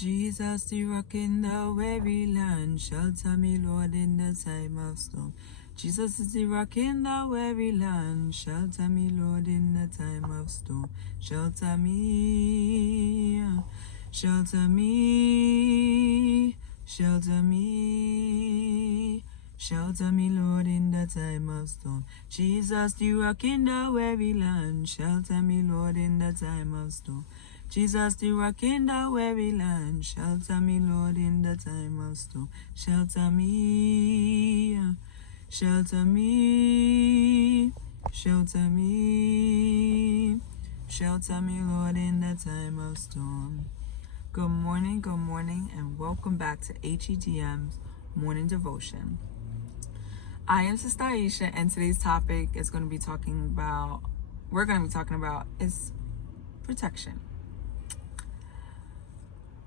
Jesus, the rock in the weary land, shelter me, Lord, in the time of storm. Jesus is the rock in the weary land, shelter me, Lord, in the time of storm. Shelter me, shelter me, shelter me, shelter me, Lord, in the time of storm. Jesus, the rock in the weary land, shelter me, Lord, in the time of storm. Jesus, the rock in the weary land, shelter me, Lord, in the time of storm. Shelter me, shelter me, shelter me, shelter me, Lord, in the time of storm. Good morning, and welcome back to HEDM's Morning Devotion. I am Sister Aisha, and today's topic is we're going to be talking about is protection.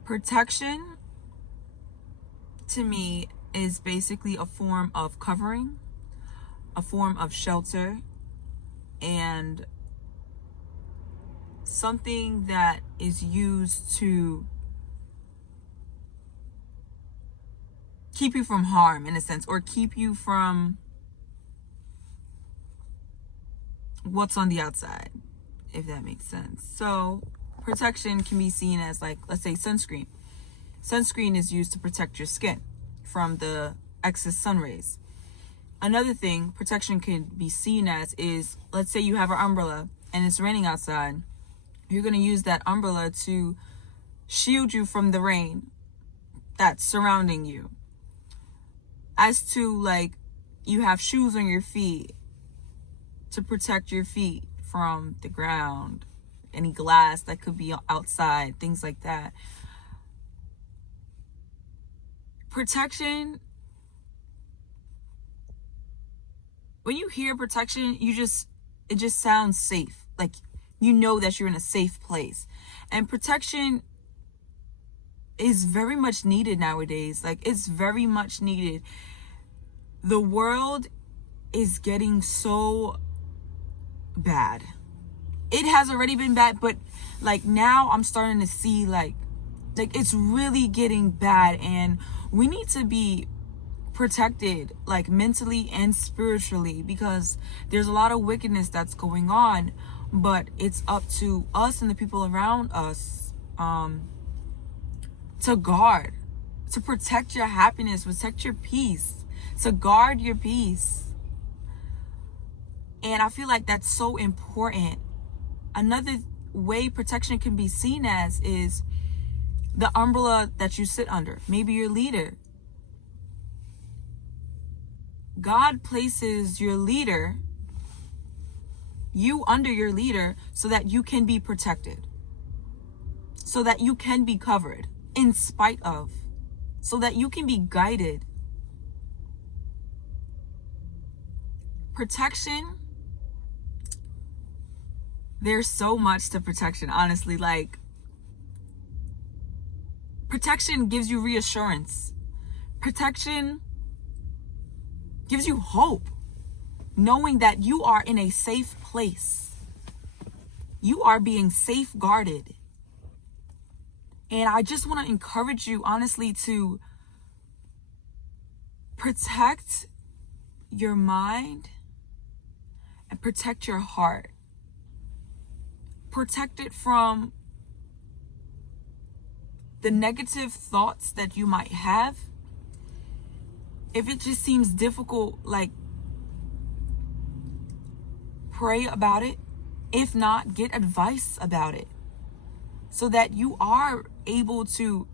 Protection, to me, is basically a form of covering, a form of shelter, and something that is used to keep you from harm, in a sense, or keep you from what's on the outside, if that makes sense. So protection can be seen as, like, let's say sunscreen. Sunscreen is used to protect your skin from the excess sun rays. Another thing protection can be seen as is, let's say you have an umbrella and it's raining outside. You're going to use that umbrella to shield you from the rain that's surrounding you. As to, like, you have shoes on your feet to protect your feet from the ground, any glass that could be outside, things like that. Protection, when you hear protection, it just sounds safe. Like, you know that you're in a safe place. And protection is very much needed nowadays. Like, it's very much needed. The world is getting so bad. It has already been bad, but like now I'm starting to see like it's really getting bad, and we need to be protected, like mentally and spiritually, because there's a lot of wickedness that's going on. But it's up to us and the people around us to guard, to protect your happiness, protect your peace, to guard your peace. And I feel like that's so important. Another way protection can be seen as is the umbrella that you sit under, maybe your leader. God places your leader, you under your leader, so that you can be protected, so that you can be covered in spite of, so that you can be guided. Protection, there's so much to protection, honestly. Like, protection gives you reassurance. Protection gives you hope, knowing that you are in a safe place. You are being safeguarded. And I just want to encourage you, honestly, to protect your mind and protect your heart. Protect it from the negative thoughts that you might have. If it just seems difficult, like, pray about it. If not, get advice about it, so that you are able to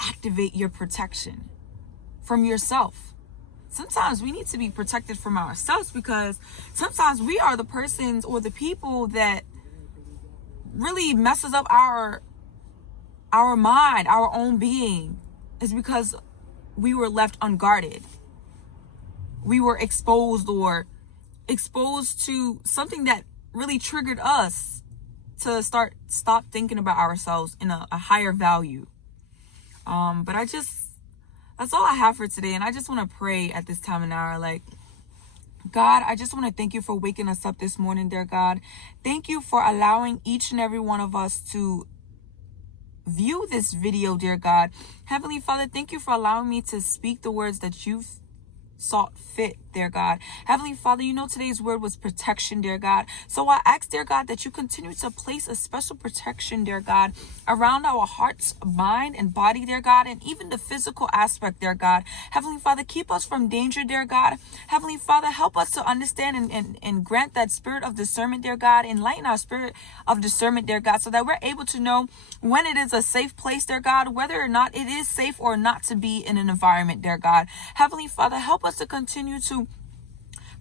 activate your protection from yourself. Sometimes we need to be protected from ourselves, because sometimes we are the persons or the people that really messes up our mind, our own being. Is because we were left unguarded. We were exposed to something that really triggered us to stop thinking about ourselves in a higher value. But that's all I have for today. And I just want to pray at this time and hour. Like, God, I just want to thank you for waking us up this morning, dear God. Thank you for allowing each and every one of us to view this video, dear God. Heavenly Father, thank you for allowing me to speak the words that you've sought fit, dear God. Heavenly Father, you know today's word was protection, dear God. So I ask, dear God, that you continue to place a special protection, dear God, around our hearts, mind, and body, dear God, and even the physical aspect, dear God. Heavenly Father, keep us from danger, dear God. Heavenly Father, help us to understand and grant that spirit of discernment, dear God. Enlighten our spirit of discernment, dear God, so that we're able to know when it is a safe place, dear God, whether or not it is safe or not to be in an environment, dear God. Heavenly Father, help us to continue to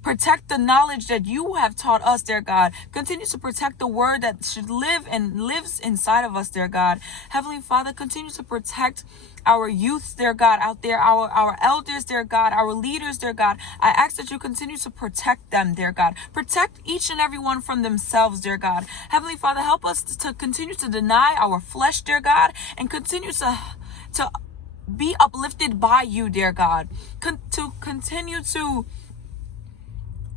protect the knowledge that you have taught us, dear God. Continue to protect the word that should live and lives inside of us, dear God. Heavenly Father, continue to protect our youth, dear God, out there, our elders, dear God, our leaders, dear God. I ask that you continue to protect them, dear God. Protect each and every one from themselves, dear God. Heavenly Father, help us to continue to deny our flesh, dear God, and continue to be uplifted by you, dear God. To continue to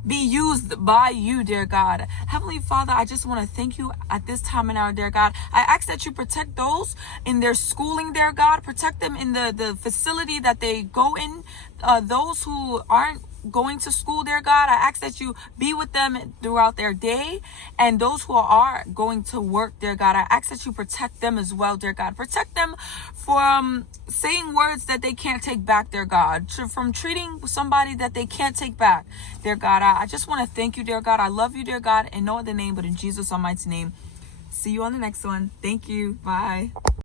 be used by you, dear God. Heavenly Father, I just want to thank you at this time and hour, dear God. I ask that you protect those in their schooling, dear God. Protect them in the facility that they go in. Those who aren't going to school, dear God, I ask that you be with them throughout their day. And those who are going to work, dear God, I ask that you protect them as well, dear God. Protect them from saying words that they can't take back, dear God. From treating somebody that they can't take back, dear God. I just want to thank you, dear God. I love you, dear God, in no other name but in Jesus' almighty name. See you on the next one. Thank you. Bye.